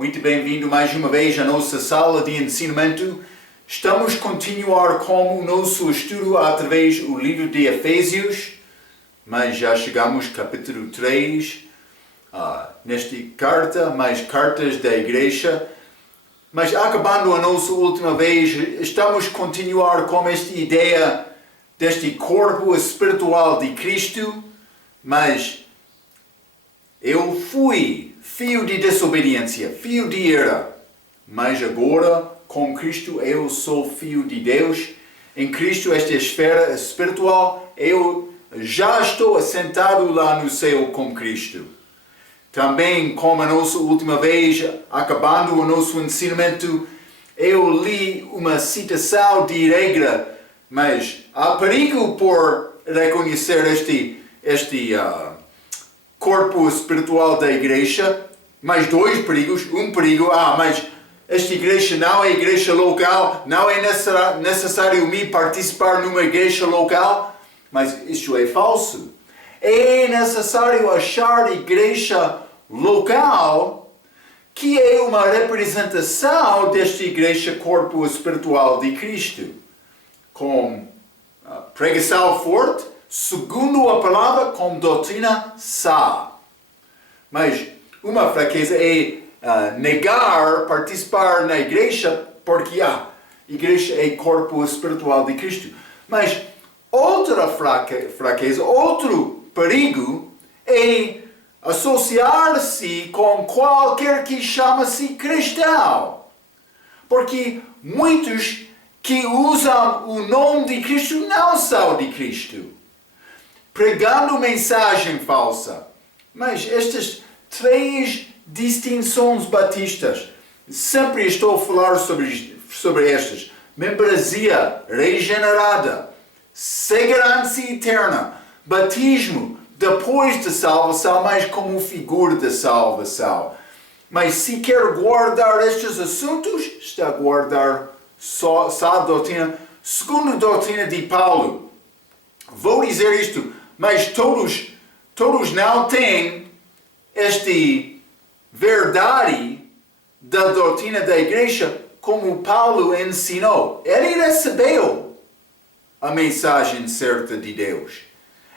Muito bem-vindo mais uma vez à nossa sala de ensinamento. Estamos a continuar com o nosso estudo através do livro de Efésios, mas já chegamos ao capítulo 3, nesta carta, mais cartas da igreja. Mas acabando a nossa última vez, estamos a continuar com esta ideia deste corpo espiritual de Cristo, mas eu fui filho de desobediência, filho de ira, mas agora com Cristo eu sou filho de Deus. Em Cristo, esta esfera espiritual, eu já estou assentado lá no céu com Cristo. Também, como a nossa última vez, acabando o nosso ensinamento, eu li uma citação de regra, mas há perigo por reconhecer este corpo espiritual da igreja, mas dois perigos. Um perigo, mas esta igreja não é igreja local, não é necessário me participar numa igreja local, mas isto é falso. É necessário achar igreja local que é uma representação desta igreja corpo espiritual de Cristo, com pregação forte, segundo a palavra, com doutrina sã. Mas uma fraqueza é negar participar na igreja porque a igreja é corpo espiritual de Cristo. Mas outra fraqueza, outro perigo é associar-se com qualquer que chama-se cristão. Porque muitos que usam o nome de Cristo não são de Cristo, pregando mensagem falsa. Mas estas três distinções batistas, sempre estou a falar sobre estas: membresia regenerada, segurança eterna, batismo depois da salvação, mas como figura da salvação. Mas se quer guardar estes assuntos, está a guardar só a doutrina, segundo a doutrina de Paulo. Vou dizer isto, mas todos não têm esta verdade da doutrina da igreja como Paulo ensinou. Ele recebeu a mensagem certa de Deus.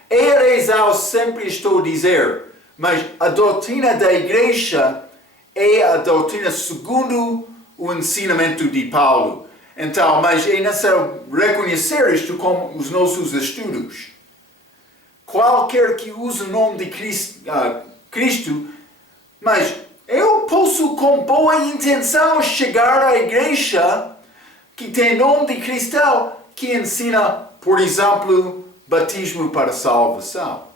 É a razão, sempre estou a dizer, mas a doutrina da igreja é a doutrina segundo o ensinamento de Paulo. Então, mas é necessário reconhecer isto com os nossos estudos. Qualquer que use o nome de Cristo, mas eu posso com boa intenção chegar à igreja que tem nome de cristão, que ensina, por exemplo, batismo para salvação.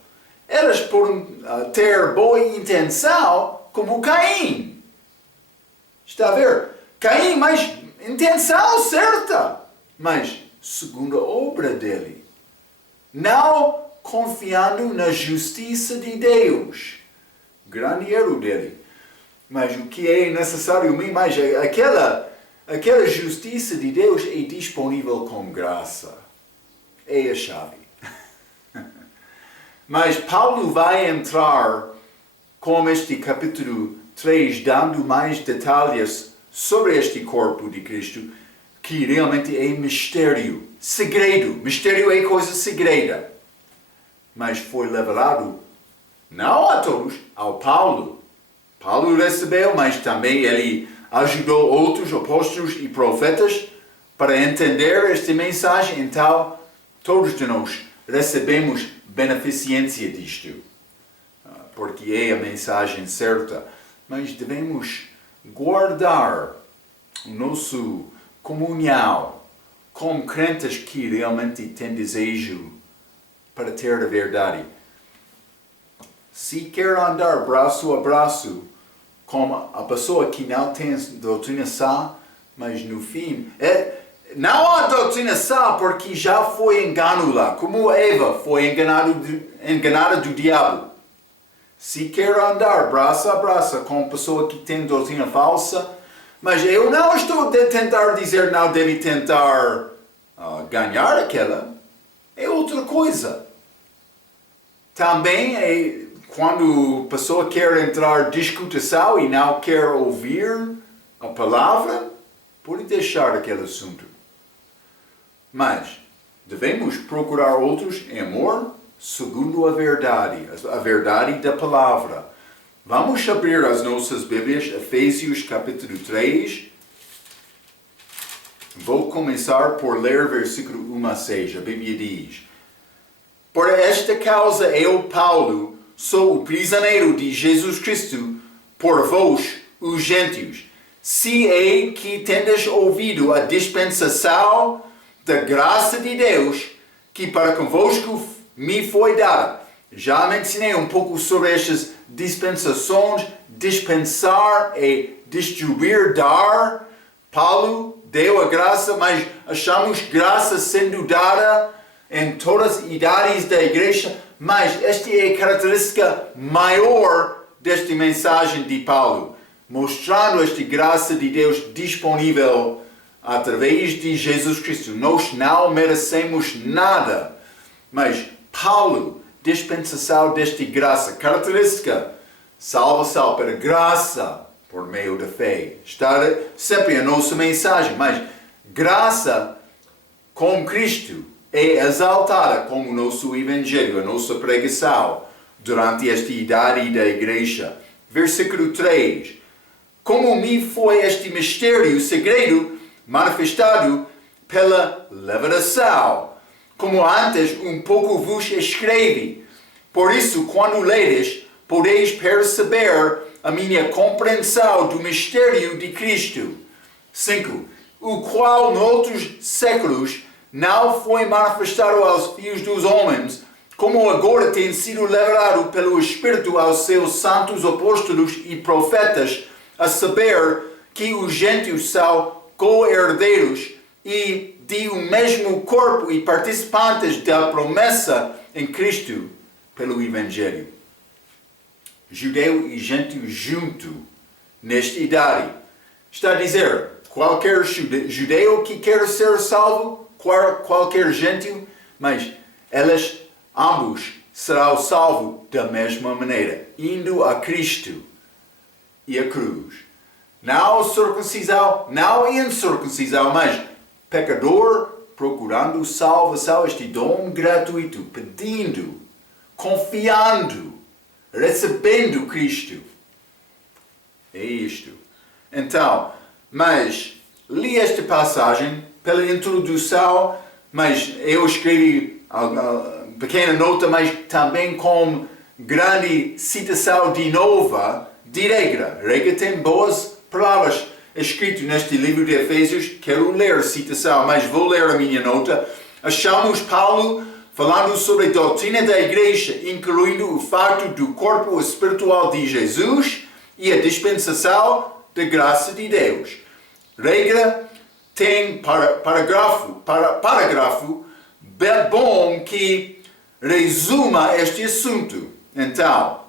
Elas podem ter boa intenção como Caim. Está a ver? Caim, mas intenção certa, mas segundo a obra dele. Não confiando na justiça de Deus. Grande erro dele. Mas o que é necessário, mas aquela justiça de Deus é disponível com graça. É a chave. Mas Paulo vai entrar com este capítulo 3, dando mais detalhes sobre este corpo de Cristo, que realmente é mistério, segredo. Mistério é coisa segreda. Mas foi revelado não a todos, ao Paulo. Paulo recebeu, mas também ele ajudou outros apóstolos e profetas para entender esta mensagem. Então, todos de nós recebemos beneficência disto, porque é a mensagem certa. Mas devemos guardar o nosso comunhão com crentes que realmente têm desejo para ter a verdade. Se quer andar braço a braço com a pessoa que não tem doutrina sã, mas no fim, não há doutrina sã porque já foi engano lá, como Eva foi enganada do diabo. Se quer andar braço a braço com uma pessoa que tem doutrina falsa, mas eu não estou a tentar dizer não deve tentar ganhar aquela, é outra coisa. Também quando a pessoa quer entrar em discussão e não quer ouvir a palavra, pode deixar aquele assunto. Mas devemos procurar outros em amor, segundo a verdade da palavra. Vamos abrir as nossas Bíblias, Efésios capítulo 3. Vou começar por ler versículo 1 a 6. A Bíblia diz: Por esta causa eu, Paulo, sou o prisioneiro de Jesus Cristo, por vós, os gentios. Se é que tendes ouvido a dispensação da graça de Deus, que para convosco me foi dada. Já mencionei um pouco sobre estas dispensações. Dispensar é distribuir, dar. Paulo deu a graça, mas achamos graça sendo dada em todas as idades da igreja. Mas esta é a característica maior desta mensagem de Paulo, mostrando esta graça de Deus disponível através de Jesus Cristo. Nós não merecemos nada, mas Paulo, dispensação desta graça, característica, salvação pela graça por meio da fé. Está sempre a nossa mensagem, mas graça com Cristo é exaltada como o nosso evangelho, a nossa pregação durante esta idade da igreja. Versículo 3. Como me foi este mistério segredo manifestado pela revelação, como antes um pouco vos escrevi. Por isso, quando ledes, podeis perceber a minha compreensão do mistério de Cristo. 5. O qual noutros séculos não foi manifestado aos filhos dos homens, como agora tem sido revelado pelo Espírito aos seus santos apóstolos e profetas, a saber que os gentios são co-herdeiros e de um mesmo corpo e participantes da promessa em Cristo pelo Evangelho. Judeu e gentio junto nesta idade. Está a dizer, qualquer judeu que quer ser salvo, qualquer gentio, mas eles ambos serão salvos da mesma maneira, indo a Cristo e a cruz. Não circuncisão, não incircuncisão, mas pecador procurando salvação, este dom gratuito, pedindo, confiando, recebendo Cristo. É isto. Então, mas li esta passagem pela introdução, mas eu escrevi uma pequena nota, mas também com grande citação de nova de regra. Regra tem boas palavras escritas neste livro de Efésios. Quero ler a citação, mas vou ler a minha nota. Achamos Paulo falando sobre a doutrina da igreja, incluindo o facto do corpo espiritual de Jesus e a dispensação da graça de Deus. Regra tem parágrafo bom que resuma este assunto. Então,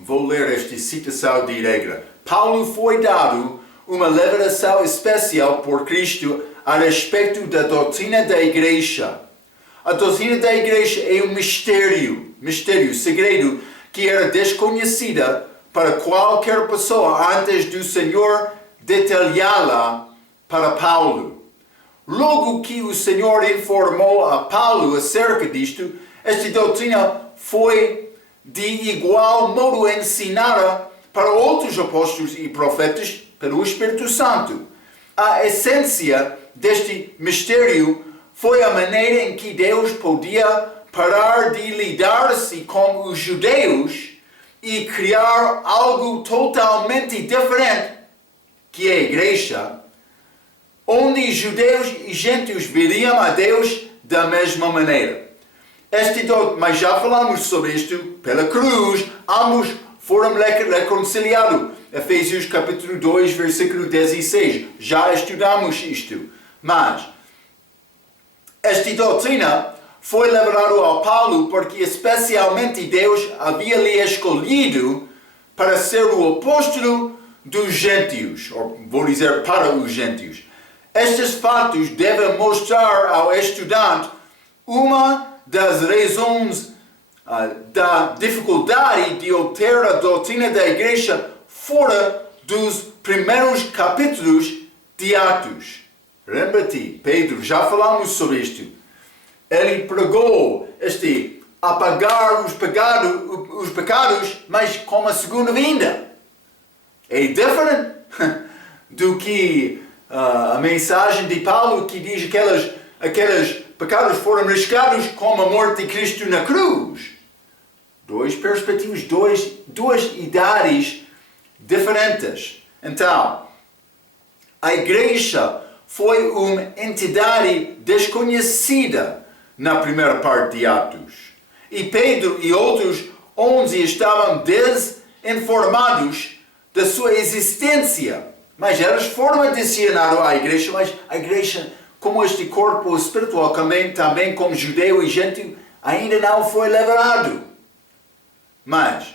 vou ler esta citação de regra. Paulo foi dado uma revelação especial por Cristo a respeito da doutrina da igreja. A doutrina da igreja é um mistério, segredo, que era desconhecida para qualquer pessoa antes do Senhor detalhá-la para Paulo. Logo que o Senhor informou a Paulo acerca disto, esta doutrina foi de igual modo ensinada para outros apóstolos e profetas pelo Espírito Santo. A essência deste mistério foi a maneira em que Deus podia parar de lidar-se com os judeus e criar algo totalmente diferente, que é a igreja, onde judeus e gentios viriam a Deus da mesma maneira. Mas já falamos sobre isto pela cruz, ambos foram reconciliados. Efésios capítulo 2, versículo 16. Já estudamos isto. Mas esta doutrina foi revelada a Paulo porque especialmente Deus havia lhe escolhido para ser o apóstolo dos gentios, ou vou dizer para os gentios. Estes fatos devem mostrar ao estudante uma das razões da dificuldade de obter a doutrina da igreja fora dos primeiros capítulos de Atos. Lembra-te, Pedro, já falamos sobre isto. Ele pregou apagar os pecados, mas com a segunda vinda. É diferente do que a mensagem de Paulo que diz aqueles pecados foram riscados com a morte de Cristo na cruz. Duas perspectivas, duas idades diferentes. Então, a igreja foi uma entidade desconhecida na primeira parte de Atos. E Pedro e outros 11 estavam desinformados da sua existência. Mas eles foram adicionados à igreja, mas a igreja, como este corpo espiritual, também como judeu e gentio, ainda não foi liberado. Mas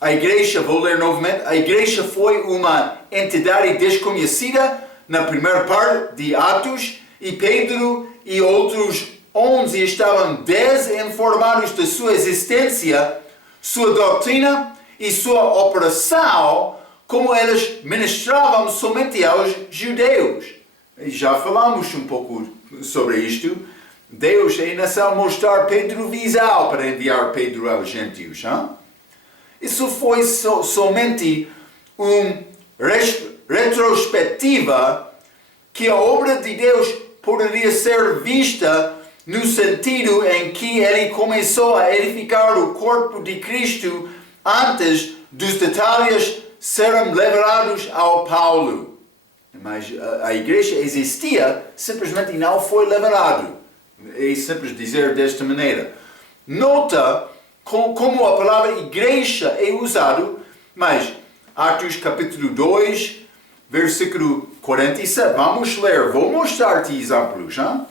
a igreja, vou ler novamente, a igreja foi uma entidade desconhecida na primeira parte de Atos, e Pedro e outros 11 estavam desinformados da sua existência, sua doutrina e sua operação, como eles ministravam somente aos judeus. E já falamos um pouco sobre isto. Deus ainda só mostrar Pedro visão para enviar Pedro aos gentios. Hein? Isso foi somente uma retrospectiva que a obra de Deus poderia ser vista no sentido em que ele começou a edificar o corpo de Cristo antes dos detalhes serem revelados ao Paulo. Mas a igreja existia, simplesmente não foi revelado. É simples dizer desta maneira. Nota como a palavra igreja é usado, mas Atos capítulo 2, versículo 47. Vamos ler, vou mostrar-te exemplos. Hein?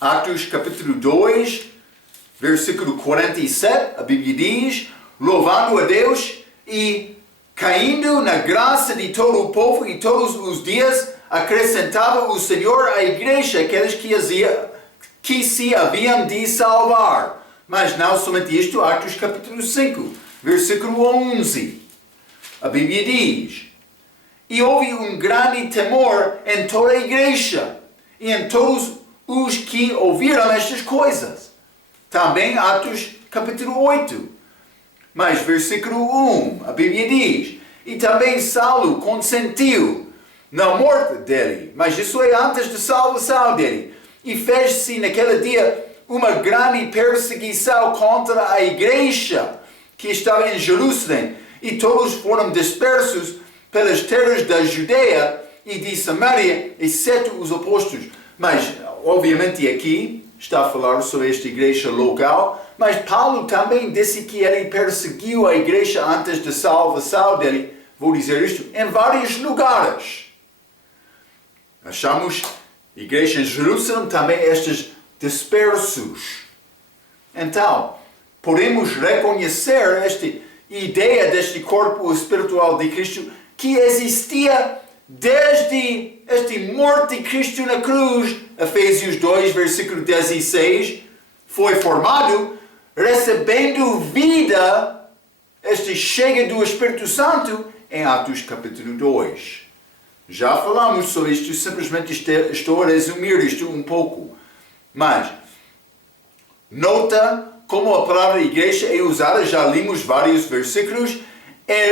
Atos capítulo 2, versículo 47, a Bíblia diz: louvando a Deus e caindo na graça de todo o povo, e todos os dias acrescentava o Senhor à igreja aqueles que se haviam de salvar. Mas não somente isto, Atos capítulo 5, versículo 11. A Bíblia diz: e houve um grande temor em toda a igreja e em todos os que ouviram estas coisas. Também Atos capítulo 8. Mas versículo 1, a Bíblia diz: e também Saulo consentiu na morte dele, mas isso é antes da salvação dele. E fez-se naquele dia uma grande perseguição contra a igreja que estava em Jerusalém, e todos foram dispersos pelas terras da Judeia e de Samaria, exceto os apóstolos. Mas, obviamente, aqui está a falar sobre esta igreja local, mas Paulo também disse que ele perseguiu a igreja antes da salvação dele, vou dizer isto, em vários lugares. Achamos igreja em Jerusalém também estes dispersos. Então, podemos reconhecer esta ideia deste corpo espiritual de Cristo que existia desde esta morte de Cristo na cruz. Efésios 2, versículo 16, foi formado recebendo vida, esta chega do Espírito Santo em Atos capítulo 2. Já falamos sobre isto, simplesmente estou a resumir isto um pouco. Mas, nota como a palavra igreja é usada, já limos vários versículos, é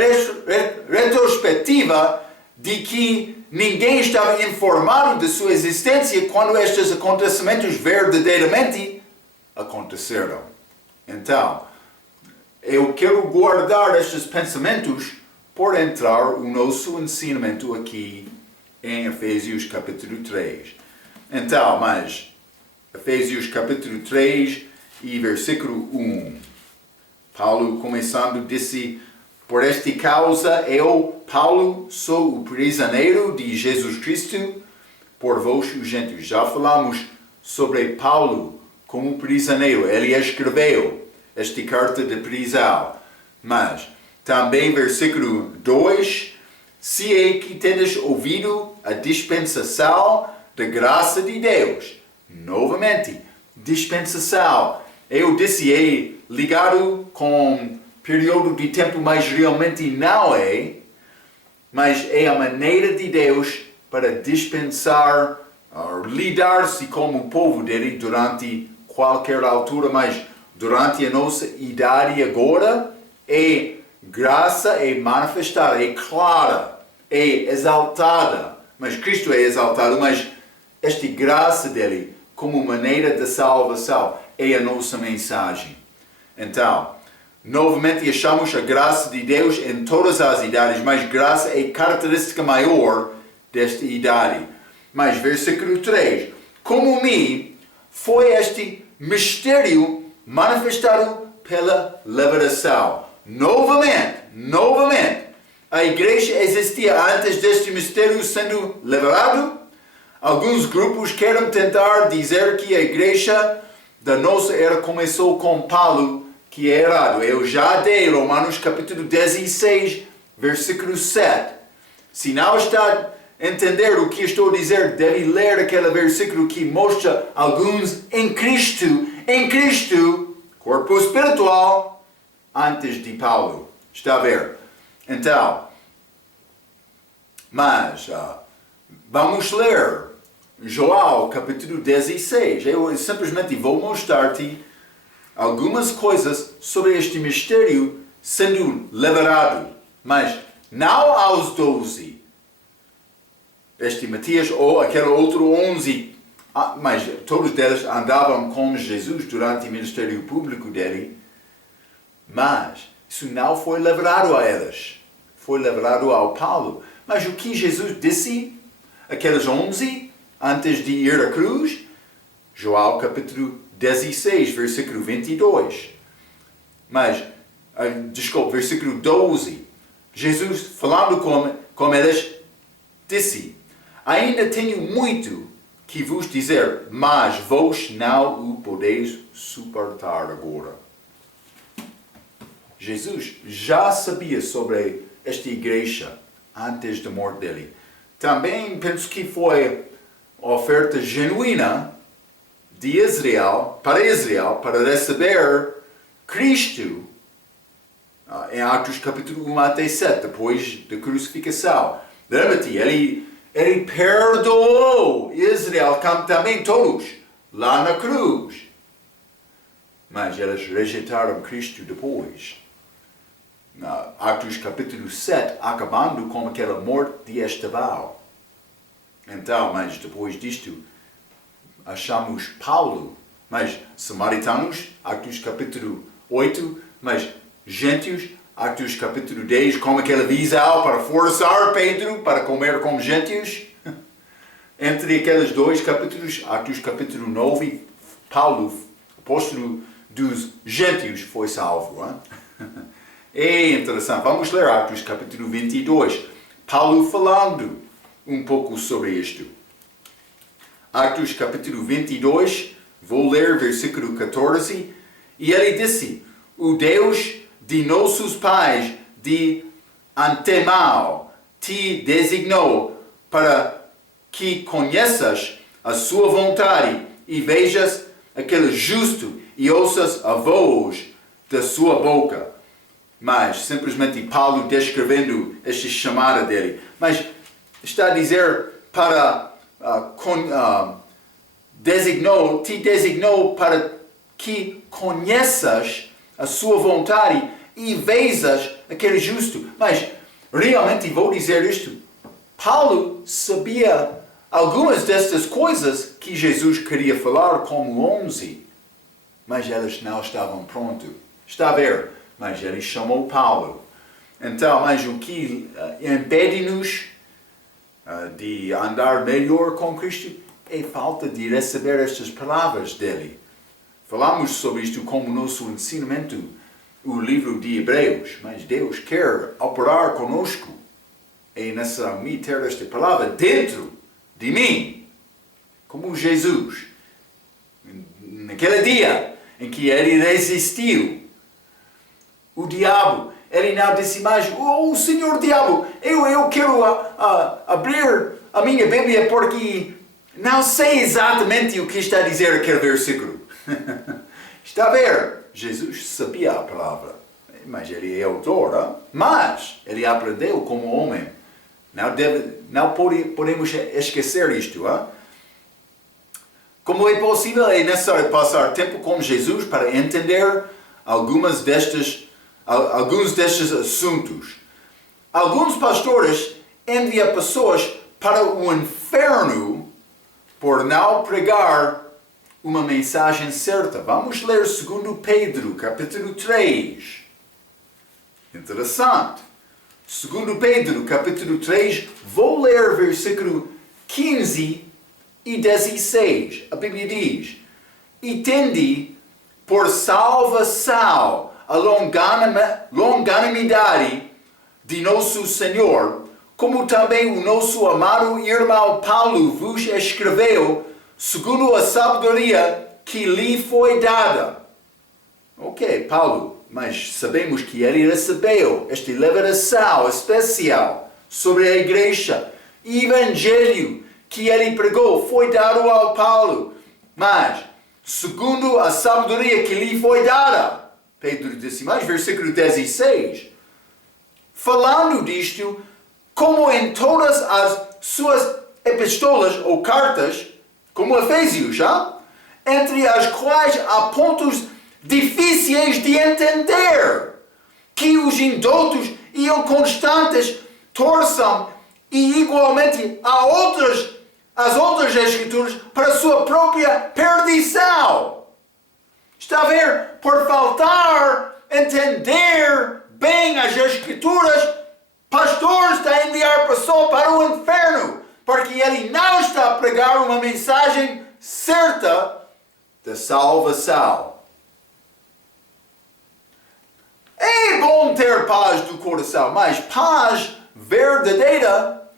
retrospectiva de que ninguém estava informado de sua existência quando estes acontecimentos verdadeiramente aconteceram. Então, eu quero guardar estes pensamentos por entrar o nosso ensinamento aqui em Efésios capítulo 3. Então, mas Efésios capítulo 3 e versículo 1. Paulo começando disse: por esta causa eu, Paulo, sou o prisioneiro de Jesus Cristo por vós os gentios. Já falamos sobre Paulo como prisioneiro. Ele escreveu esta carta de prisão. Mas também versículo 2: se é que tendes ouvido a dispensação da graça de Deus. Novamente, dispensação. Eu disse, é ligado com período de tempo, mas realmente não é. Mas é a maneira de Deus para dispensar, lidar-se como o povo dele durante qualquer altura, mas durante a nossa idade agora, graça é manifestada, é clara, é exaltada. Mas Cristo é exaltado, mas esta graça dele, como maneira de salvação, é a nossa mensagem. Então, novamente achamos a graça de Deus em todas as idades, mas graça é característica maior desta idade. Mas versículo 3, como me foi este mistério manifestado pela revelação. Novamente, a igreja existia antes deste mistério sendo revelado. Alguns grupos querem tentar dizer que a igreja da nossa era começou com Paulo, que é errado. Eu já dei Romanos capítulo 16, versículo 7. Se não está a entender o que estou a dizer, deve ler aquele versículo que mostra alguns em Cristo, corpo espiritual, antes de Paulo. Está a ver? Então, mas vamos ler João capítulo 16. Eu simplesmente vou mostrar-te algumas coisas sobre este mistério sendo liberado, mas não aos 12. Este Matias ou aquele outro 11, mas todos eles andavam com Jesus durante o ministério público dele, mas isso não foi liberado a eles, foi liberado ao Paulo. Mas o que Jesus disse, aqueles 11, antes de ir à cruz, João capítulo 16, versículo 22. Mas, versículo 12. Jesus, falando com eles, disse: ainda tenho muito que vos dizer, mas vós não o podeis suportar agora. Jesus já sabia sobre esta igreja antes da morte dele. Também penso que foi a oferta genuína de Israel para receber Cristo em Atos capítulo 1 até 7, depois da crucificação. Lembra-te, ele perdoou Israel, também todos, lá na cruz. Mas eles rejeitaram Cristo depois. Atos capítulo 7, acabando com aquela morte de Estevão. Então, mas depois disto, achamos Paulo, mas samaritanos, Atos capítulo 8, mas gentios, Atos capítulo 10, com aquela visão para forçar Pedro para comer com gentios. Entre aqueles dois capítulos, Atos capítulo 9, Paulo, apóstolo dos gentios, foi salvo. É interessante. Vamos ler Atos capítulo 22. Paulo falando um pouco sobre isto. Atos capítulo 22, vou ler versículo 14. E ele disse: o Deus de nossos pais de antemão te designou para que conheças a sua vontade e vejas aquele justo e ouças a voz da sua boca. Mas simplesmente Paulo descrevendo esta chamada dele. Mas está a dizer para te designou para que conheças a sua vontade e vejas aquele justo. Mas realmente vou dizer isto. Paulo sabia algumas destas coisas que Jesus queria falar como 11. Mas elas não estavam prontas. Está a ver? Mas ele chamou Paulo. Então, mas o que impede-nos de andar melhor com Cristo é falta de receber estas palavras dele. Falamos sobre isto como nosso ensinamento, o livro de Hebreus, mas Deus quer operar conosco. É necessário ter esta palavra dentro de mim, como Jesus. Naquele dia em que ele resistiu, o diabo, ele não disse mais: oh, Senhor diabo, eu quero abrir a minha Bíblia porque não sei exatamente o que está a dizer aquele versículo. Está a ver? Jesus sabia a palavra, mas ele é autor, hein? Mas ele aprendeu como homem. Não podemos esquecer isto. Hein? Como é possível, é necessário passar tempo com Jesus para entender alguns destes assuntos. Alguns pastores enviam pessoas para o inferno por não pregar uma mensagem certa. Vamos ler 2 Pedro, capítulo 3. Interessante. 2 Pedro, capítulo 3, vou ler versículo 15 e 16. A Bíblia diz: E tende por salvação a longanimidade de nosso Senhor, como também o nosso amado irmão Paulo vos escreveu, segundo a sabedoria que lhe foi dada. Ok, Paulo, mas sabemos que ele recebeu esta revelação especial sobre a igreja. O evangelho que ele pregou foi dado ao Paulo, mas segundo a sabedoria que lhe foi dada. Pedro disse mais, versículo 16. Falando disto, como em todas as suas epístolas ou cartas, como Efésios, já? Entre as quais há pontos difíceis de entender, que os indoutos e inconstantes torçam e igualmente as outras escrituras para a sua própria perdição. Está a ver? Por faltar entender bem as escrituras, pastor está a enviar a pessoa para o inferno, porque ele não está a pregar uma mensagem certa de salvação. É bom ter paz do coração, mas paz verdadeira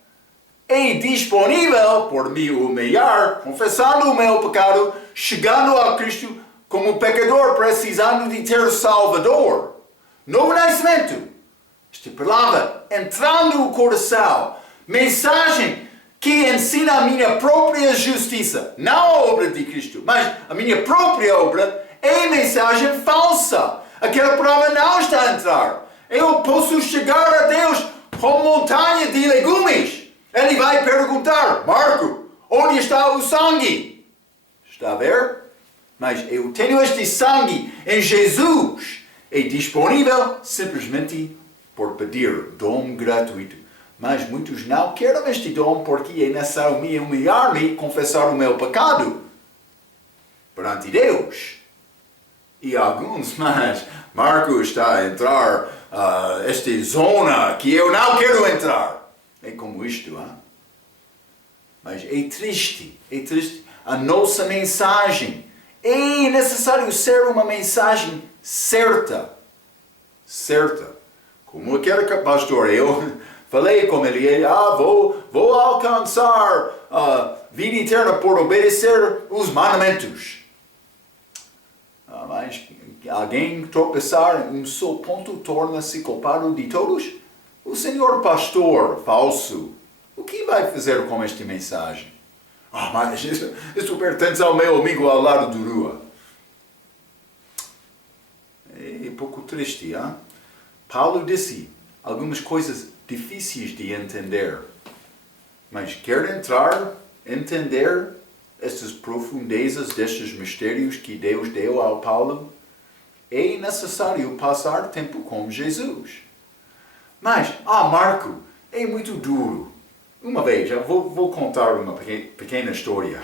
é disponível por me humilhar, confessando o meu pecado, chegando a Cristo como pecador, precisando de ter Salvador. Novo nascimento. Esta palavra entrando no coração. Mensagem que ensina a minha própria justiça. Não a obra de Cristo, mas a minha própria obra é mensagem falsa. Aquela palavra não está a entrar. Eu posso chegar a Deus com montanha de legumes. Ele vai perguntar: Marco, onde está o sangue? Está a ver? Mas eu tenho este sangue em Jesus. É disponível simplesmente por pedir, dom gratuito. Mas muitos não querem este dom porque é necessário me humilhar-me e confessar o meu pecado perante Deus. E alguns, mas Marco está a entrar esta zona que eu não quero entrar. É como isto, hein? Mas é triste. A nossa mensagem é necessário ser uma mensagem certa. Como aquele pastor, eu falei com ele, vou alcançar a vida eterna por obedecer os mandamentos. Mas alguém tropeçar em um só ponto torna-se culpado de todos? O senhor pastor falso, o que vai fazer com esta mensagem? Mas isso pertence ao meu amigo ao lado da rua. É pouco triste, hein? Paulo disse algumas coisas difíceis de entender. Mas quer entender estas profundezas destes mistérios que Deus deu ao Paulo? É necessário passar tempo com Jesus. Mas, Marco, é muito duro. Uma vez, eu vou contar uma pequena história.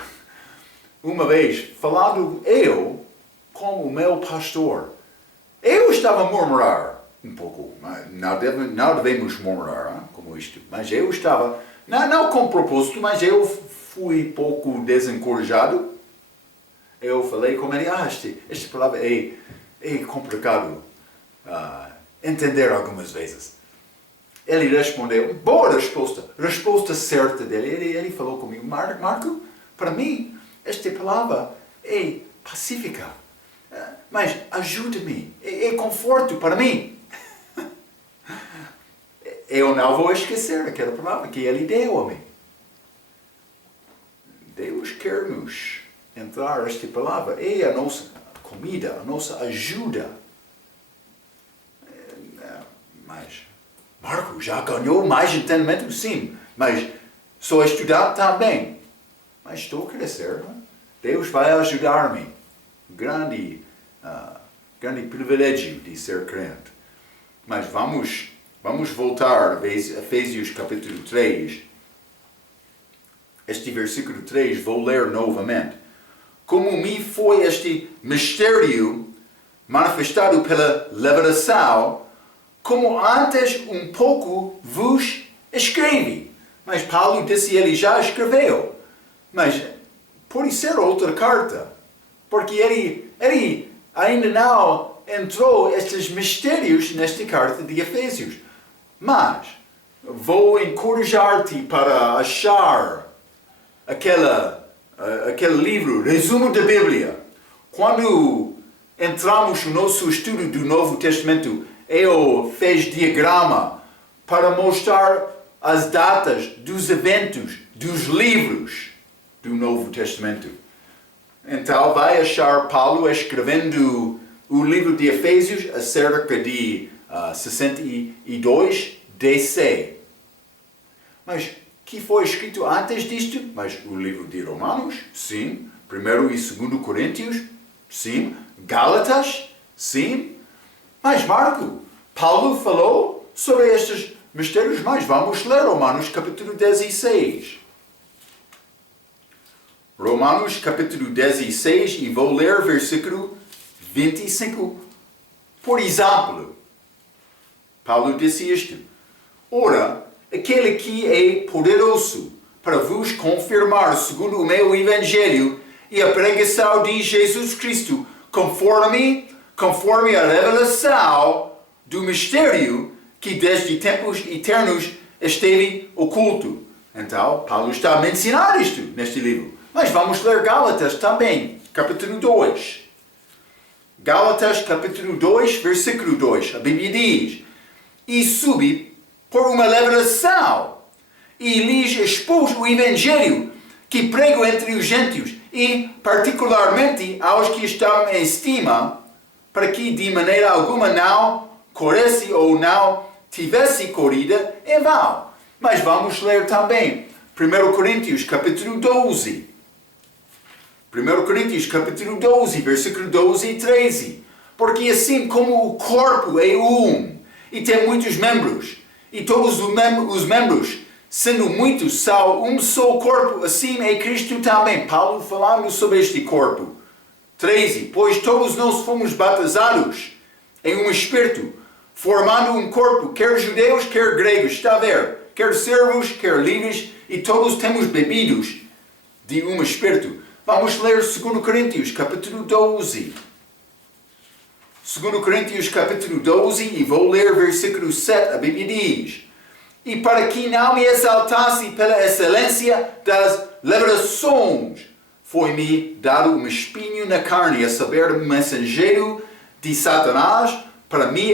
Uma vez, falando eu com o meu pastor, eu estava a murmurar um pouco. Não devemos murmurar como isto. Mas eu estava, não com propósito, mas eu fui pouco desencorajado. Eu falei com ele, esta palavra é complicado entender algumas vezes. Ele respondeu, boa resposta certa dele. Ele falou comigo, Marco, para mim, esta palavra é pacífica, mas ajuda-me, é conforto para mim. Eu não vou esquecer aquela palavra que ele deu a mim. Deus quer nos entrar esta palavra. É a nossa comida, a nossa ajuda. Mas, Marco, já ganhou mais entendimento? Sim, mas só estudar também. Mas estou a crescer, não é? Deus vai ajudar-me. Grande privilégio de ser crente. Mas vamos voltar a Efésios capítulo 3. Este versículo 3 vou ler novamente. Como me foi este mistério manifestado pela revelação, como antes um pouco vos escrevi. Mas Paulo disse ele já escreveu. Mas pode ser outra carta. Porque ele ainda não entrou estes mistérios nesta carta de Efésios. Mas vou encorajar-te para achar aquele livro, resumo da Bíblia. Quando entramos no nosso estudo do Novo Testamento, eu fiz diagrama para mostrar as datas dos eventos, dos livros do Novo Testamento. Então vai achar Paulo escrevendo o livro de Efésios acerca de 62 DC. Mas que foi escrito antes disto? Mas o livro de Romanos? Sim. 1 e 2 Coríntios? Sim. Gálatas? Sim. Mas Marco, Paulo falou sobre estes mistérios, mas vamos ler Romanos capítulo 16. Romanos capítulo 16 e vou ler versículo 25. Por exemplo, Paulo disse isto. Ora, aquele que é poderoso para vos confirmar segundo o meu evangelho e a pregação de Jesus Cristo, conforme a revelação do mistério que desde tempos eternos esteve oculto. Então, Paulo está a mencionar isto neste livro. Mas vamos ler Gálatas também, capítulo 2. Gálatas, capítulo 2, versículo 2. A Bíblia diz: E subi por uma revelação, e lhes expus o Evangelho que prego entre os gentios, e particularmente aos que estão em estima, para que de maneira alguma não corresse ou não tivesse corrida em vão. Mas vamos ler também 1 Coríntios capítulo 12. 1 Coríntios capítulo 12, versículo 12 e 13. Porque assim como o corpo é um, e tem muitos membros, e todos os membros, sendo muitos, são um só corpo, assim é Cristo também. Paulo falando sobre este corpo. 13. Pois todos nós fomos batizados em um espírito, formando um corpo, quer judeus, quer gregos, está a ver? Quer servos, quer livres, e todos temos bebidos de um espírito. Vamos ler 2 Coríntios, capítulo 12. 2 Coríntios, capítulo 12, e vou ler versículo 7. A Bíblia diz: E para que não me exaltasse pela excelência das revelações, foi-me dado um espinho na carne, a saber, um mensageiro de Satanás, para me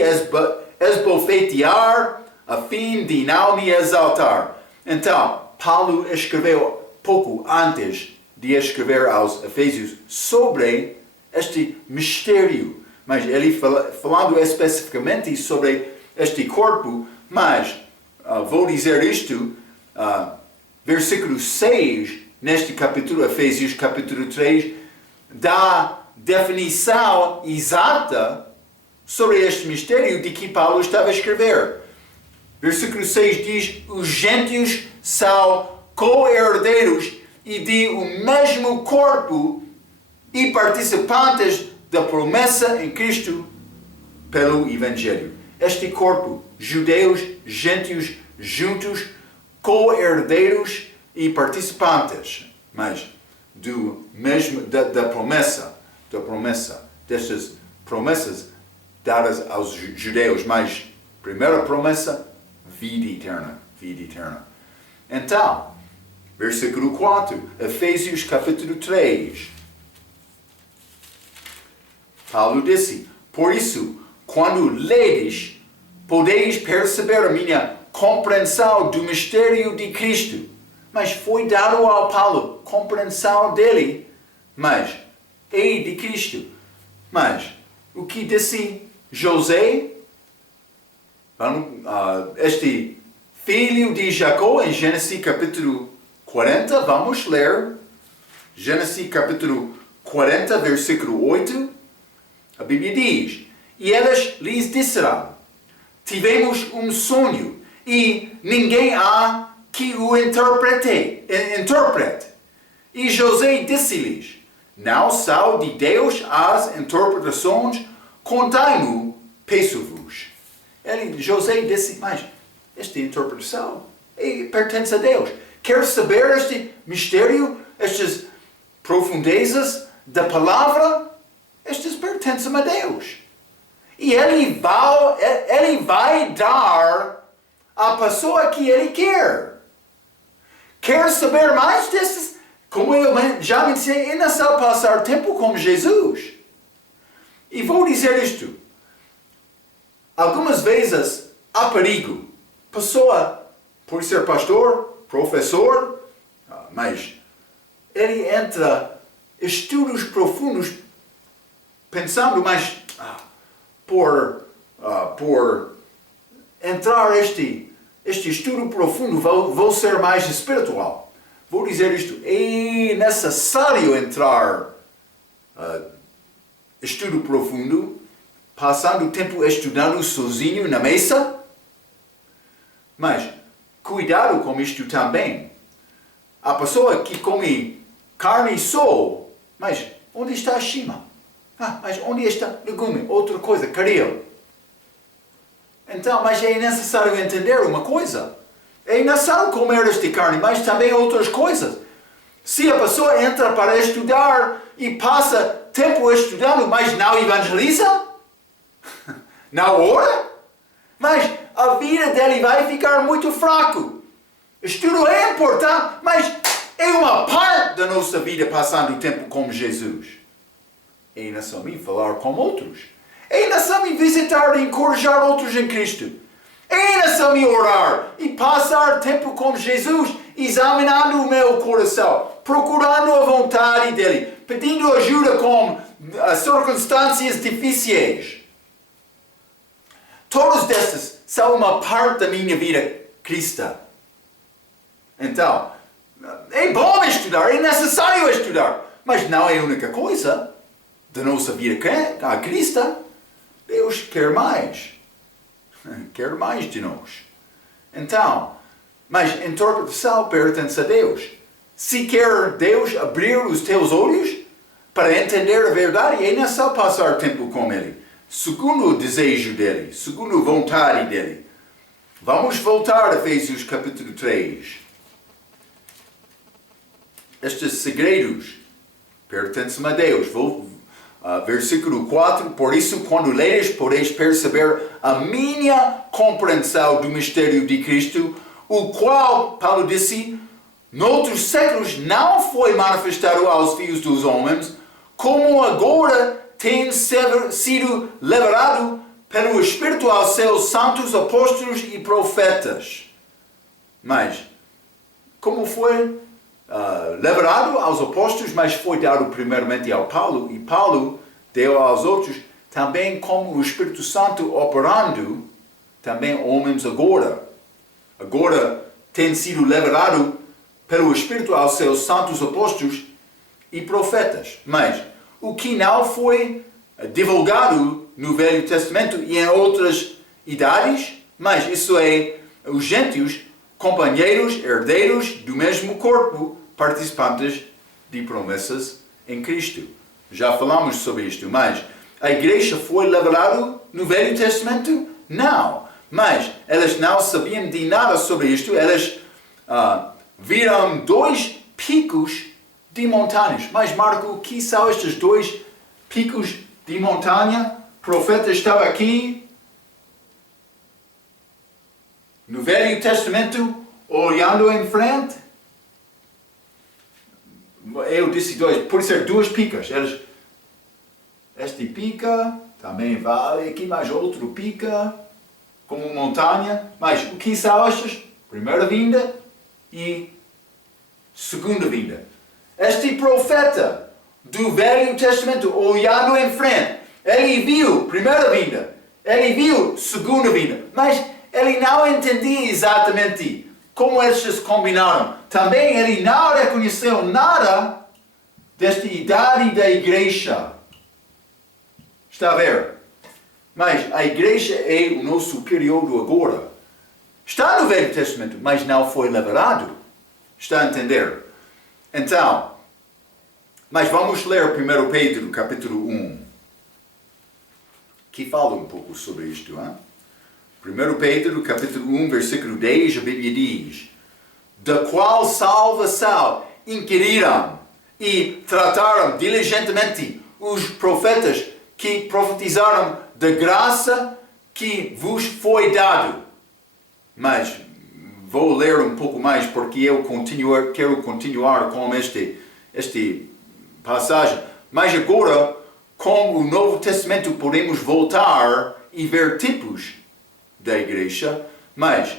esbofetear, a fim de não me exaltar. Então, Paulo escreveu pouco antes de escrever aos Efésios sobre este mistério. Mas ele falando especificamente sobre este corpo, mas vou dizer isto, versículo 6, neste capítulo, Efésios capítulo 3, dá definição exata sobre este mistério de que Paulo estava a escrever. Versículo 6 diz: os gentios são co-herdeiros e de o mesmo corpo e participantes da promessa em Cristo pelo Evangelho. Este corpo, judeus, gentios, juntos, co-herdeiros e participantes, mas do mesmo da promessa, destas promessas dadas aos judeus, mas primeira promessa, vida eterna. Então, versículo 4, Efésios capítulo 3. Paulo disse: por isso, quando ledes, podeis perceber a minha compreensão do mistério de Cristo. Mas foi dado ao Paulo compreensão dele mas é de Cristo. Mas o que disse José, este filho de Jacó, em Gênesis capítulo 40, vamos ler Gênesis capítulo 40, versículo 8, a Bíblia diz: e eles lhes disseram: tivemos um sonho, e ninguém há que o interprete. E José disse-lhes: não são de Deus as interpretações, contai-mo, peço-vos. José disse: mas esta interpretação pertence a Deus. Quer saber este mistério, estas profundezas da palavra? Estas pertencem a Deus. E Ele vai dar à pessoa que Ele quer. Quer saber mais desses? Como eu já mencionei, é necessário passar tempo com Jesus. E vou dizer isto. Algumas vezes há perigo. Pessoa, por ser pastor, professor, mas ele entra em estudos profundos pensando, mas por entrar este estudo profundo vou ser mais espiritual. Vou dizer isto, é necessário entrar estudo profundo, passando tempo estudando sozinho na mesa, mas cuidado com isto também. A pessoa que come carne só, mas onde está a cima? Mas onde está legume? Outra coisa, caril. Então, mas é necessário entender uma coisa. É necessário comer esta carne, mas também outras coisas. Se a pessoa entra para estudar e passa tempo estudando, mas não evangeliza, não ora, mas a vida dele vai ficar muito fraco. Estudo é importante, mas é uma parte da nossa vida passando tempo com Jesus. É necessário falar com outros. É necessário visitar e encorajar outros em Cristo. É necessário orar e passar tempo com Jesus, examinando o meu coração, procurando a vontade dele, pedindo ajuda com circunstâncias difíceis. Todas estas são uma parte da minha vida cristã. Então, é bom estudar, é necessário estudar, mas não é a única coisa da nossa vida cristã. Deus quer mais de nós. Então, mas a interpretação pertence a Deus. Se quer Deus abrir os teus olhos para entender a verdade, é necessário passar tempo com Ele, segundo o desejo dele, segundo a vontade dele. Vamos voltar a Efésios capítulo 3. Estes segredos pertencem a Deus. Versículo 4. Por isso, quando leres, podeis perceber a minha compreensão do mistério de Cristo, o qual, Paulo disse, noutros séculos não foi manifestado aos filhos dos homens, como agora tem sido revelado pelo Espírito aos seus santos apóstolos e profetas. Mas, como foi revelado aos apóstolos, mas foi dado primeiramente ao Paulo, e Paulo deu aos outros, também como o Espírito Santo operando, também homens agora. Agora tem sido revelado pelo Espírito aos seus santos apóstolos e profetas. Mas o que não foi divulgado no Velho Testamento e em outras idades, mas isso é os gentios, companheiros, herdeiros do mesmo corpo, participantes de promessas em Cristo. Já falamos sobre isto, mas a igreja foi revelada no Velho Testamento? Não. Mas elas não sabiam de nada sobre isto. Elas viram 2 picos de montanhas. Mas Marco, o que são estes 2 picos de montanha? O profeta estava aqui no Velho Testamento, olhando em frente. Eu disse 2, por ser 2 picas. Este pica, também vale, aqui mais outro pica, como montanha. Mas o que são estas? Primeira vinda e segunda vinda. Este profeta do Velho Testamento, olhando em frente. Ele viu primeira vinda, ele viu segunda vinda, mas ele não entendia exatamente como estes combinaram. Também ele não reconheceu nada desta idade da igreja. Está a ver? Mas a igreja é o nosso período agora. Está no Velho Testamento, mas não foi liberado. Está a entender? Então, mas vamos ler 1 Pedro, capítulo 1, que fala um pouco sobre isto. Hein? 1 Pedro, capítulo 1, versículo 10, a Bíblia diz: da qual salvação inquiriram e trataram diligentemente os profetas que profetizaram da graça que vos foi dado. Mas vou ler um pouco mais porque eu quero continuar com este passagem. Mas agora, com o Novo Testamento, podemos voltar e ver tipos da igreja. Mas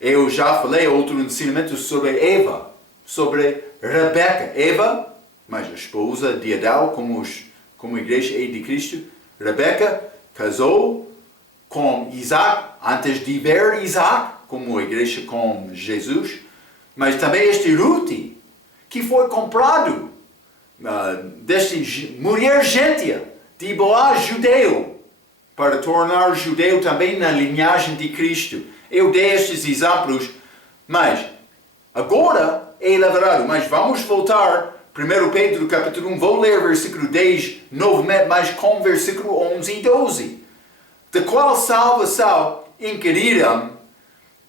eu já falei outro ensinamento sobre Eva, sobre Rebeca. Eva, mas a esposa de Adão, como a igreja é de Cristo. Rebeca casou com Isaac, antes de ver Isaac, como a igreja com Jesus. Mas também este Ruth, que foi comprado desta mulher gêntia, de Boaz judeu, para tornar judeu também na linhagem de Cristo. Eu dei estes exemplos, mas agora é liberado. Mas vamos voltar, 1 Pedro capítulo 1, vou ler versículo 10 novamente, mas com versículo 11 e 12. Da qual salvação inquiriram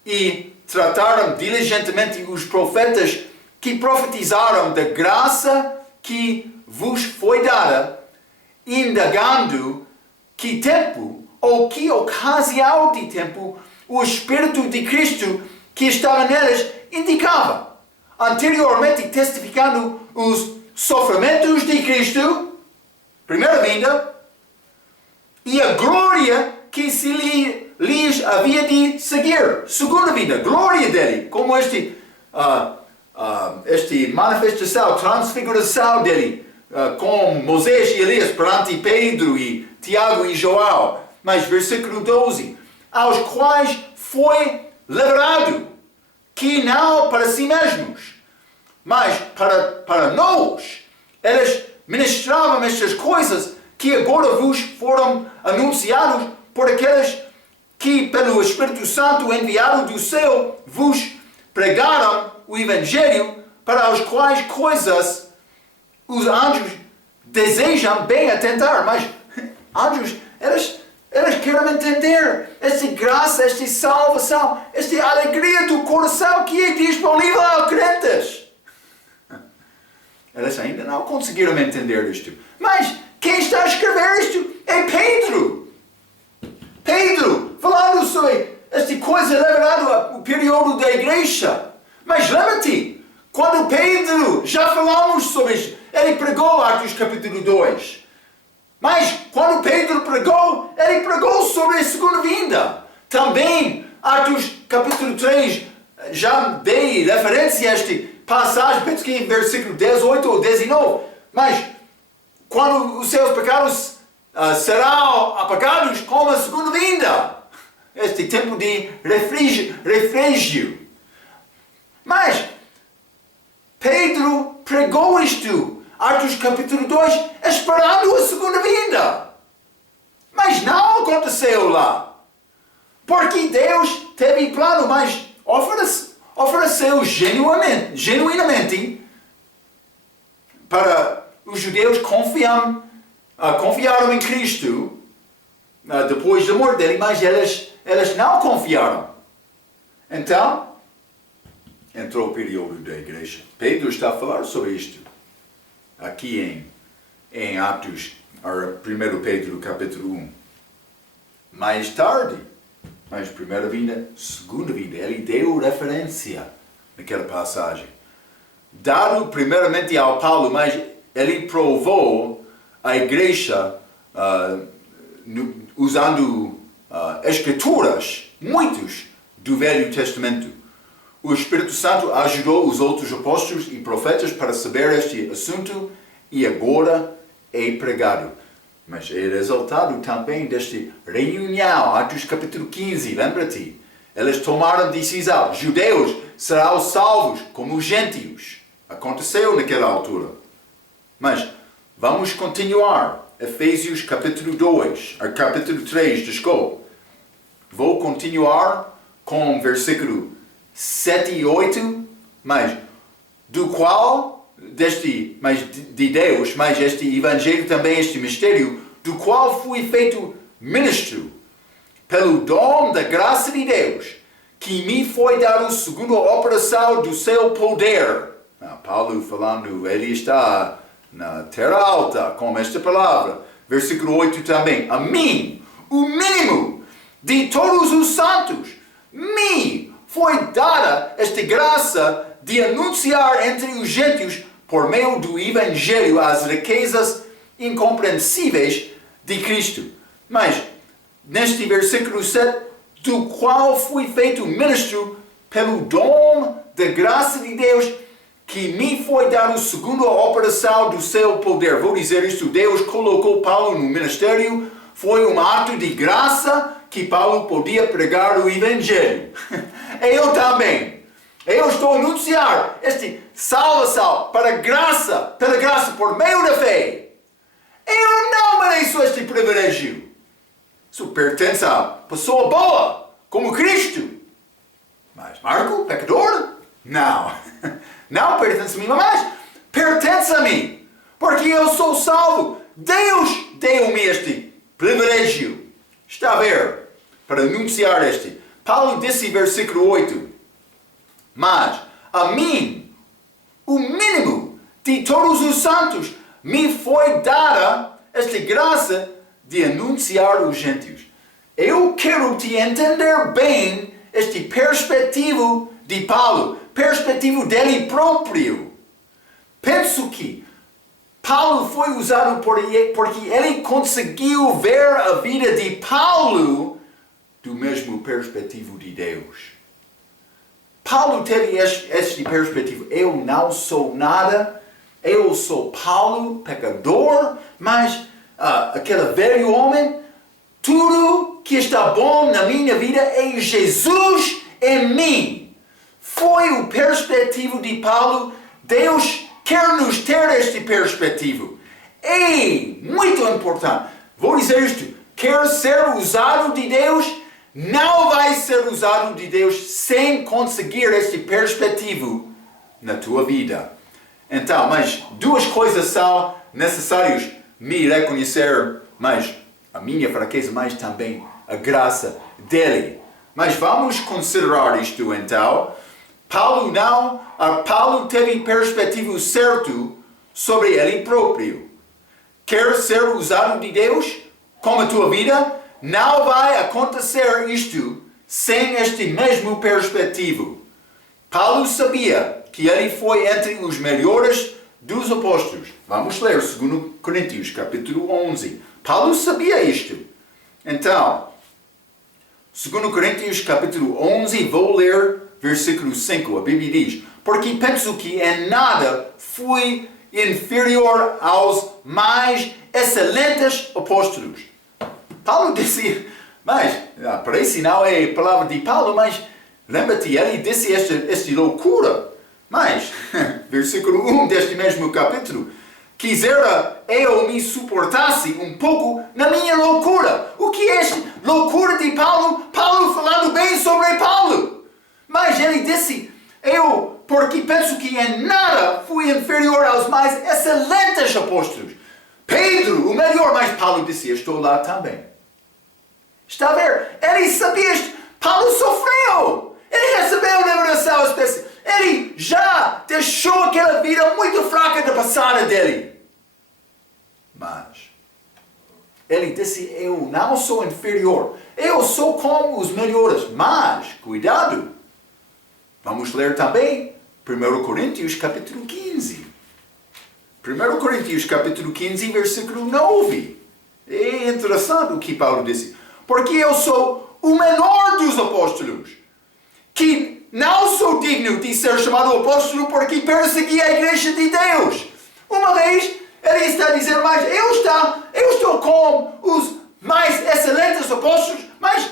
e trataram diligentemente os profetas que profetizaram da graça que vos foi dada, indagando que tempo ou que ocasião de tempo o Espírito de Cristo que estava neles indicava, anteriormente testificando os sofrimentos de Cristo, primeira vinda, e a glória que se lhes havia de seguir, segunda vinda, glória dele, como este manifestação, transfiguração dele, com Moisés e Elias perante Pedro e Tiago e João. Mas versículo 12, aos quais foi liberado, que não para si mesmos, mas para nós. Eles ministravam estas coisas que agora vos foram anunciados por aqueles que pelo Espírito Santo enviado do céu vos pregaram o Evangelho, para os quais coisas os anjos desejam bem atentar. Mas anjos, eles querem entender esta graça, esta salvação, esta alegria do coração que é disponível aos crentes. Eles ainda não conseguiram entender isto. Mas quem está a escrever isto é Pedro. Pedro, falando sobre esta coisa liberada o período da igreja. Mas lembra-te, quando Pedro, já falamos sobre isto, ele pregou Atos capítulo 2. Mas quando Pedro pregou, ele pregou sobre a segunda vinda. Também Atos capítulo 3, já dei referência a esta passagem, penso que em versículo 18 ou 19. Mas quando os seus pecados serão apagados com a segunda vinda. Este tempo de refrigério. Mas Pedro pregou isto, Atos capítulo 2, esperando a segunda vinda. Mas não aconteceu lá. Porque Deus teve plano, mas ofereceu genuinamente para os judeus confiaram em Cristo depois da morte dele, mas eles não confiaram. Então, entrou o período da igreja. Pedro está a falar sobre isto aqui em Atos, 1 Pedro capítulo 1. Mais tarde, mas primeira vinda, segunda vinda, ele deu referência naquela passagem. Dado primeiramente ao Paulo, mas ele provou a igreja usando escrituras, muitos do Velho Testamento. O Espírito Santo ajudou os outros apóstolos e profetas para saber este assunto e agora é pregado. Mas é resultado também desta reunião, Atos capítulo 15, lembra-te? Eles tomaram decisão, judeus serão salvos como os gentios. Aconteceu naquela altura. Mas vamos continuar. Efésios capítulo 2, capítulo 3, desculpa. Vou continuar com versículo 7 e 8, mas do qual, de Deus, mas este evangelho também, este mistério, do qual fui feito ministro, pelo dom da graça de Deus, que me foi dado segundo a operação do seu poder. Paulo falando, ele está na terra alta com esta palavra. Versículo 8 também. A mim, o mínimo de todos os santos, me foi dada esta graça de anunciar entre os gentios, por meio do evangelho, as riquezas incompreensíveis de Cristo. Mas, neste versículo 7, do qual fui feito ministro pelo dom da graça de Deus, que me foi dado segundo a operação do seu poder. Vou dizer isto, Deus colocou Paulo no ministério, foi um ato de graça que Paulo podia pregar o evangelho. Eu também. Eu estou a anunciar este salvação pela graça, por meio da fé. Eu não mereço este privilégio. Isso pertence a pessoa boa, como Cristo. Mas Marco, pecador? Não. Não pertence a mim, mas pertence a mim. Porque eu sou salvo. Deus deu-me este privilégio. Está a ver? Para anunciar este. Paulo disse em versículo 8. Mas a mim, o mínimo de todos os santos, me foi dada esta graça de anunciar os gentios. Eu quero te entender bem este perspectivo de Paulo, perspectivo dele próprio. Penso que Paulo foi usado porque ele conseguiu ver a vida de Paulo do mesmo perspectivo de Deus. Paulo teve este perspectivo. Eu não sou nada, eu sou Paulo, pecador, mas aquele velho homem, tudo que está bom na minha vida é Jesus em mim. Foi o perspectivo de Paulo. Deus quer nos ter este perspectivo. É muito importante. Vou dizer isto. Quer ser usado de Deus? Não vai ser usado de Deus sem conseguir este perspectivo na tua vida. Então, mas duas coisas são necessárias. Me reconhecer, mas a minha fraqueza, mas também a graça dele. Mas vamos considerar isto então. Paulo teve perspectivo certo sobre ele próprio. Quer ser usado de Deus como a tua vida? Não vai acontecer isto sem este mesmo perspectivo. Paulo sabia que ele foi entre os melhores dos apóstolos. Vamos ler 2 Coríntios, capítulo 11. Paulo sabia isto. Então, 2 Coríntios, capítulo 11, vou ler versículo 5. A Bíblia diz: porque penso que em nada fui inferior aos mais excelentes apóstolos. Paulo disse, mas parece não é a palavra de Paulo, mas lembra-te, ele disse esta loucura. Mas, versículo 1 deste mesmo capítulo, quisera eu me suportasse um pouco na minha loucura. O que é esta loucura de Paulo? Paulo falando bem sobre Paulo. Mas ele disse, porque penso que em nada fui inferior aos mais excelentes apóstolos. Pedro, o melhor, mas Paulo disse, estou lá também. Está a ver? Ele sabia isto. Paulo sofreu. Ele recebeu uma oração especial. Ele já deixou aquela vida muito fraca da passada dele. Mas ele disse, eu não sou inferior. Eu sou como os melhores. Mas, cuidado. Vamos ler também 1 Coríntios capítulo 15. 1 Coríntios capítulo 15, versículo 9. É interessante o que Paulo disse. Porque eu sou o menor dos apóstolos, que não sou digno de ser chamado apóstolo porque persegui a igreja de Deus. Uma vez Ele está dizendo, mas eu estou com os mais excelentes apóstolos, mas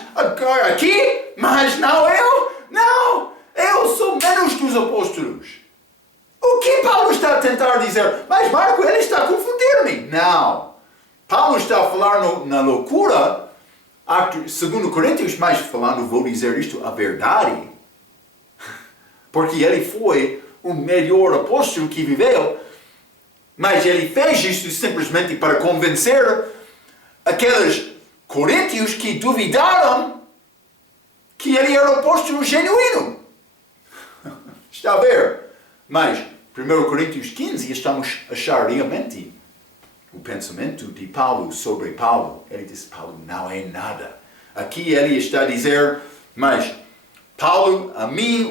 aqui, mas não eu sou menos dos apóstolos. O que Paulo está a tentar dizer? Mas Marco, ele está a confundir-me. Não. Paulo está a falar na loucura, segundo Coríntios, mas falando, vou dizer isto, a verdade. Porque ele foi o melhor apóstolo que viveu, mas ele fez isto simplesmente para convencer aqueles coríntios que duvidaram que ele era o apóstolo genuíno. Está a ver? Mas, 1 Coríntios 15, estamos a achar realmente o pensamento de Paulo sobre Paulo. Ele diz, Paulo não é nada. Aqui ele está a dizer, mas Paulo, a mim,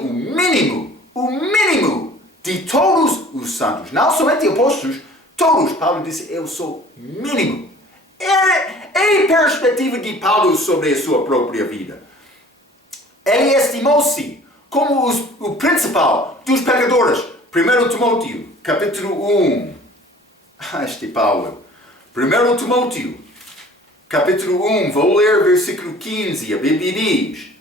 o mínimo de todos os santos, não somente apóstolos, todos, Paulo disse, eu sou mínimo. É a perspectiva de Paulo sobre a sua própria vida. Ele estimou-se como o principal dos pecadores. 1 Timóteo, capítulo 1. Este Paulo. 1 Timóteo, capítulo 1, vou ler versículo 15. A Bíblia diz,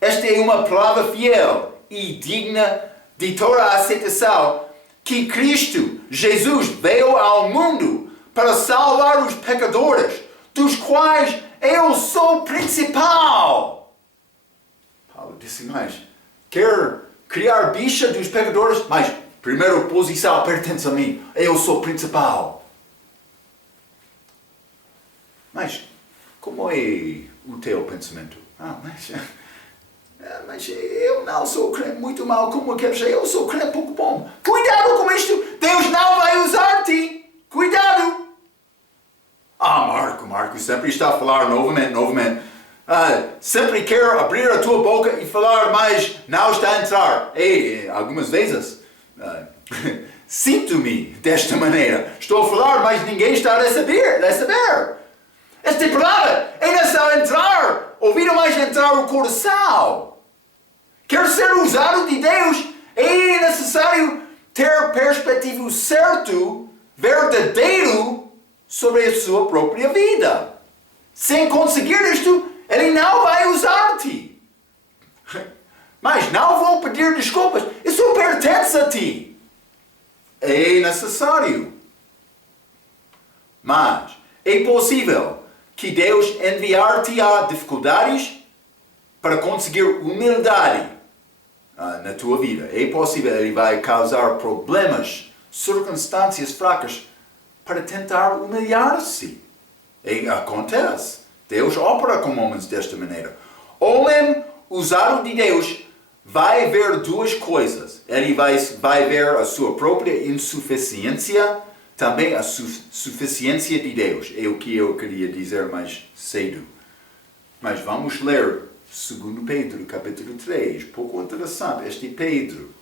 esta é uma palavra fiel e digna de toda a aceitação, que Cristo, Jesus, veio ao mundo para salvar os pecadores, dos quais eu sou o principal. Paulo disse, mas quer criar bicha dos pecadores? Mas primeiro posição pertence a mim, eu sou o principal. Mas como é o teu pensamento? Mas eu não sou crente muito mal, como quero ser, eu sou crente pouco bom. Cuidado com isto, Deus não vai usar-te. Cuidado. Marco sempre está a falar novamente. Sempre quer abrir a tua boca e falar, mas não está a entrar. Algumas vezes, sinto-me desta maneira. Estou a falar, mas ninguém está a receber. Esta palavra é necessário entrar, ouvir mais entrar o coração. Quer ser usado de Deus, é necessário ter perspectiva certo, verdadeiro, sobre a sua própria vida. Sem conseguir isto, Ele não vai usar-te. Mas não vou pedir desculpas. Isso pertence a ti. É necessário. Mas é possível que Deus enviar-te a dificuldades para conseguir humildade na tua vida. É possível, Ele vai causar problemas, circunstâncias fracas para tentar humilhar-se. Acontece. Deus opera com homens desta maneira. Homem usado de Deus vai ver duas coisas. Ele vai ver a sua própria insuficiência, também a suficiência de Deus. É o que eu queria dizer mais cedo. Mas vamos ler 2 Pedro, capítulo 3. Pouco interessante, este Pedro.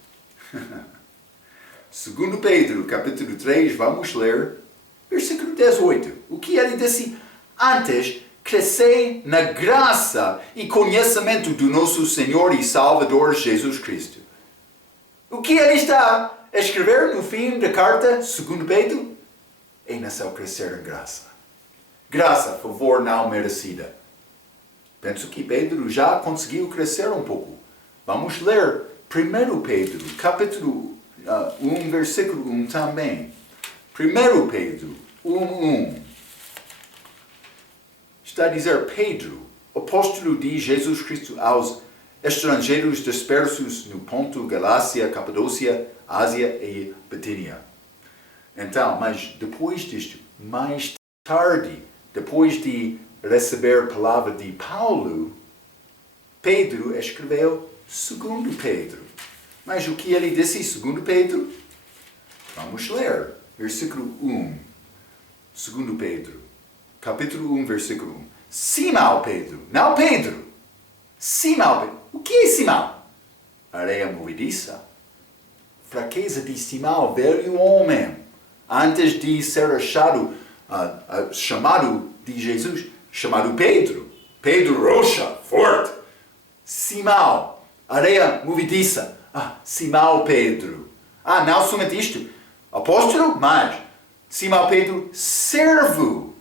2 Pedro, capítulo 3, vamos ler versículo 18. O que ele disse? Antes, crescei na graça e conhecimento do nosso Senhor e Salvador Jesus Cristo. O que ele está a escrever no fim da carta, 2 Pedro? É necessário crescer em graça. Graça, favor não merecida. Penso que Pedro já conseguiu crescer um pouco. Vamos ler 1 Pedro, capítulo 1, versículo 1 também. 1 Pedro 1. Está a dizer, Pedro, apóstolo de Jesus Cristo aos estrangeiros dispersos no Ponto, Galácia, Capadócia, Ásia e Bitínia. Então, mas depois disto, mais tarde, depois de receber a palavra de Paulo, Pedro escreveu 2 Pedro. Mas o que ele disse em 2 Pedro? Vamos ler, versículo 1. 2 Pedro, capítulo 1, versículo 1. Simão Pedro, não Pedro. Simão Pedro. O que é Simão? Areia movediça. Fraqueza de Simão, velho homem. Antes de ser chamado de Jesus, chamado Pedro. Pedro rocha, forte. Simão, areia movediça. Simão Pedro. Não somente isto. Apóstolo, mas Simão Pedro, servo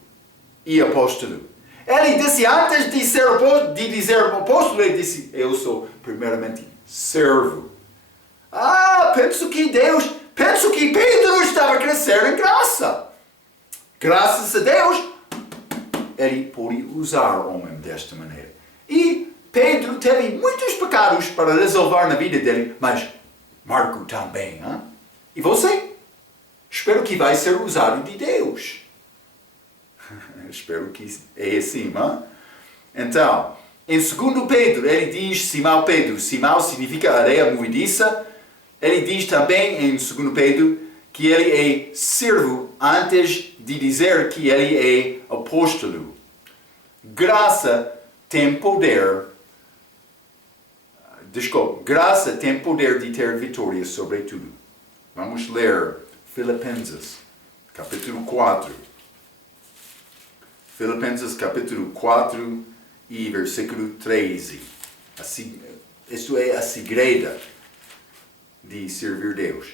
e apóstolo. Ele disse, antes de dizer apóstolo, ele disse, eu sou primeiramente servo. Penso que Pedro estava a crescer em graça. Graças a Deus, ele pôde usar o homem desta maneira. E Pedro teve muitos pecados para resolver na vida dele, mas Marco também. Hein? E você? Espero que vai ser usado de Deus. Espero que é assim. Hein? Então, em 2 Pedro, ele diz Simão Pedro. Simão significa areia movediça. Ele diz também em 2 Pedro que ele é servo antes de dizer que ele é apóstolo. Graça tem poder. Graça tem poder de ter vitória sobre tudo. Vamos ler Filipenses, capítulo 4. Filipenses, capítulo 4 e versículo 13. Isto é a segredo de servir Deus.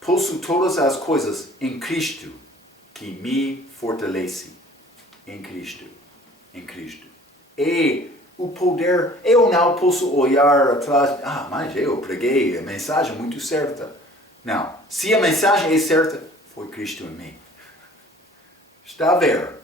Posso todas as coisas em Cristo que me fortalece. Em Cristo. Em Cristo. E o poder, eu não posso olhar atrás, mas eu preguei a mensagem muito certa. Não, se a mensagem é certa, foi Cristo em mim. Está a ver?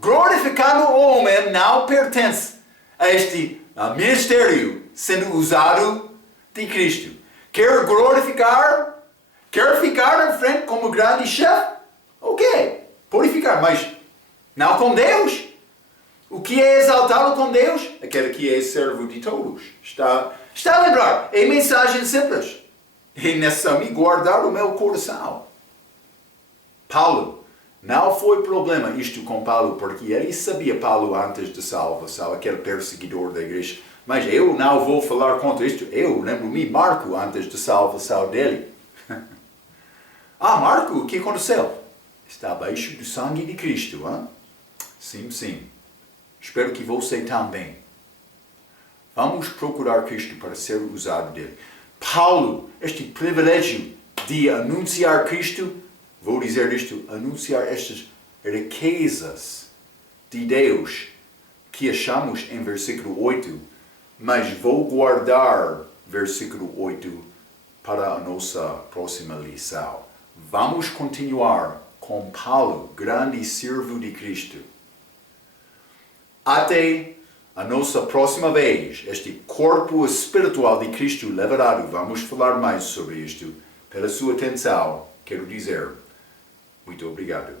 Glorificando o homem não pertence a este ministério sendo usado de Cristo. Quer glorificar? Quer ficar em frente como grande chefe? Ok, pode ficar, mas não com Deus. O que é exaltado com Deus? Aquele que é servo de todos. Está a lembrar? É mensagem simples. É necessário me guardar o meu coração. Paulo, não foi problema isto com Paulo, porque ele sabia Paulo antes da salvação, aquele perseguidor da igreja. Mas eu não vou falar contra isto. Eu lembro-me Marco antes da salvação dele. Marco, o que aconteceu? Está abaixo do sangue de Cristo. Hein? Sim. Espero que você também. Vamos procurar Cristo para ser usado dele. Paulo, este privilégio de anunciar Cristo, vou dizer isto, anunciar estas riquezas de Deus que achamos em versículo 8, mas vou guardar versículo 8 para a nossa próxima lição. Vamos continuar com Paulo, grande servo de Cristo. Até a nossa próxima vez, este corpo espiritual de Cristo liberado, vamos falar mais sobre isto. Pela sua atenção, quero dizer muito obrigado.